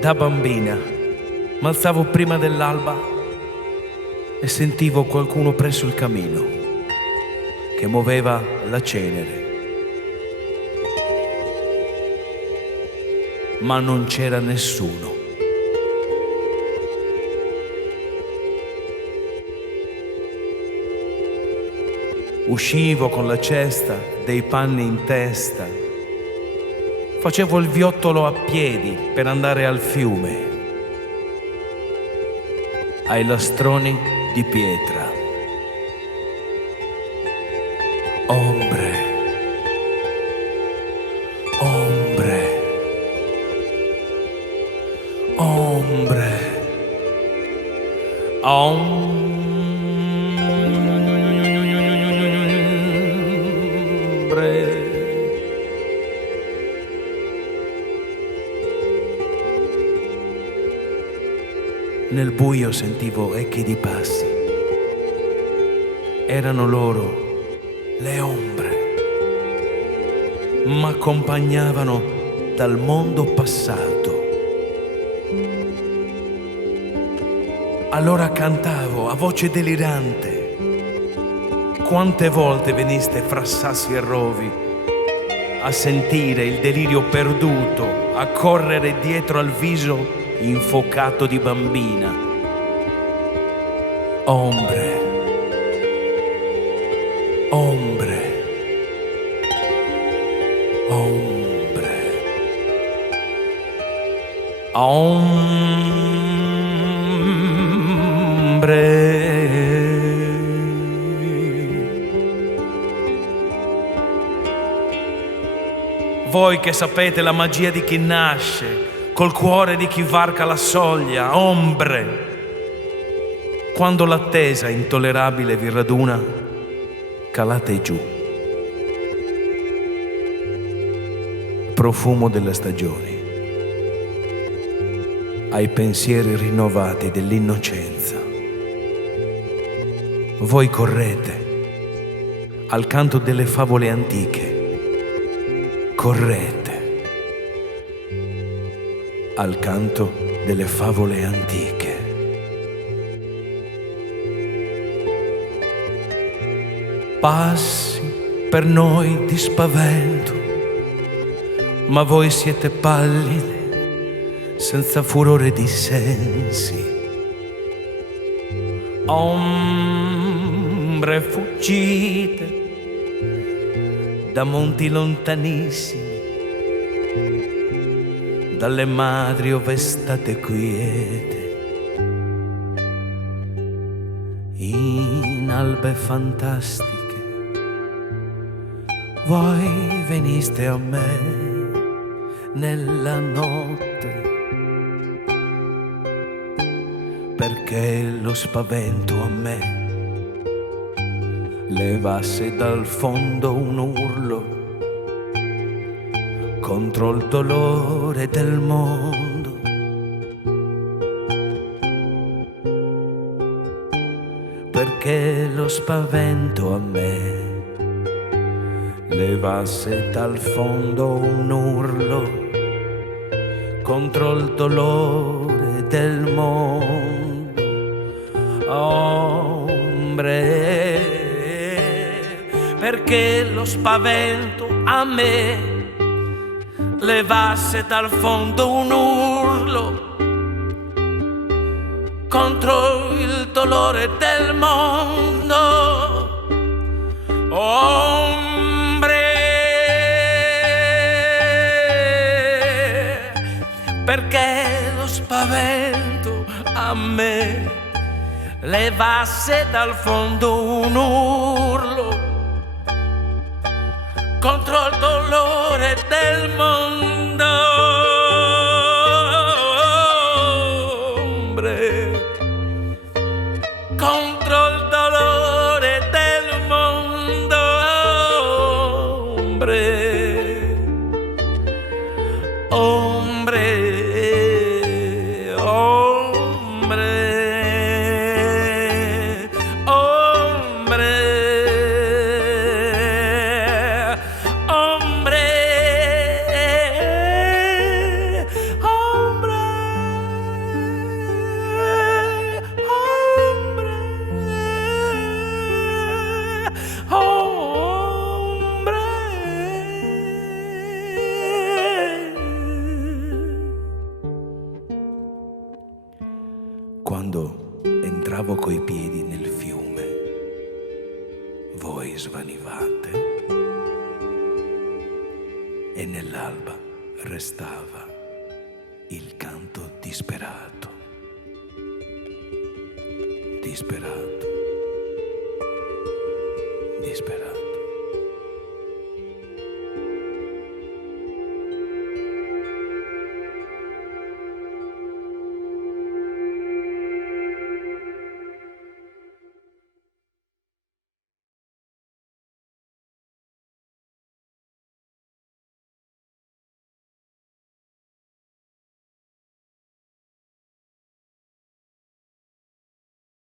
Da bambina m'alzavo prima dell'alba e sentivo qualcuno presso il camino che muoveva la cenere, ma non c'era nessuno. Uscivo con la cesta, dei panni in testa, facevo il viottolo a piedi per andare al fiume, ai lastroni di pietra. Ombre, ombre, ombre, ombre. Nel buio sentivo echi di passi. Erano loro le ombre. M'accompagnavano dal mondo passato. Allora cantavo a voce delirante. Quante volte veniste fra sassi e rovi a sentire il delirio perduto, a correre dietro al viso infocato di bambina. Ombre, ombre, ombre, ombre. Voi che sapete la magia di chi nasce, col cuore di chi varca la soglia, ombre. Quando l'attesa intollerabile vi raduna, calate giù. Profumo delle stagioni, ai pensieri rinnovati dell'innocenza. Voi correte al canto delle favole antiche, correte al canto delle favole antiche. Passi per noi di spavento, ma voi siete pallide, senza furore di sensi. Ombre fuggite da monti lontanissimi, dalle madri ove state quiete, in albe fantastiche. Voi veniste a me nella notte, perché lo spavento a me levasse dal fondo un urlo contro il dolore del mondo. Perché lo spavento a me levasse dal fondo un urlo contro il dolore del mondo. Ombre, perché lo spavento a me levasse dal fondo un urlo contro il dolore del mondo. Ombre, perché lo spavento a me levasse dal fondo un urlo contro il dolore del mondo. Ombre, contro il dolore del mondo. Ombre, ombre, ombre, ombre, ombre. quando entravo coi piedi nel fiume, voi svanivate e nell'alba restava il canto disperato, disperato, disperato.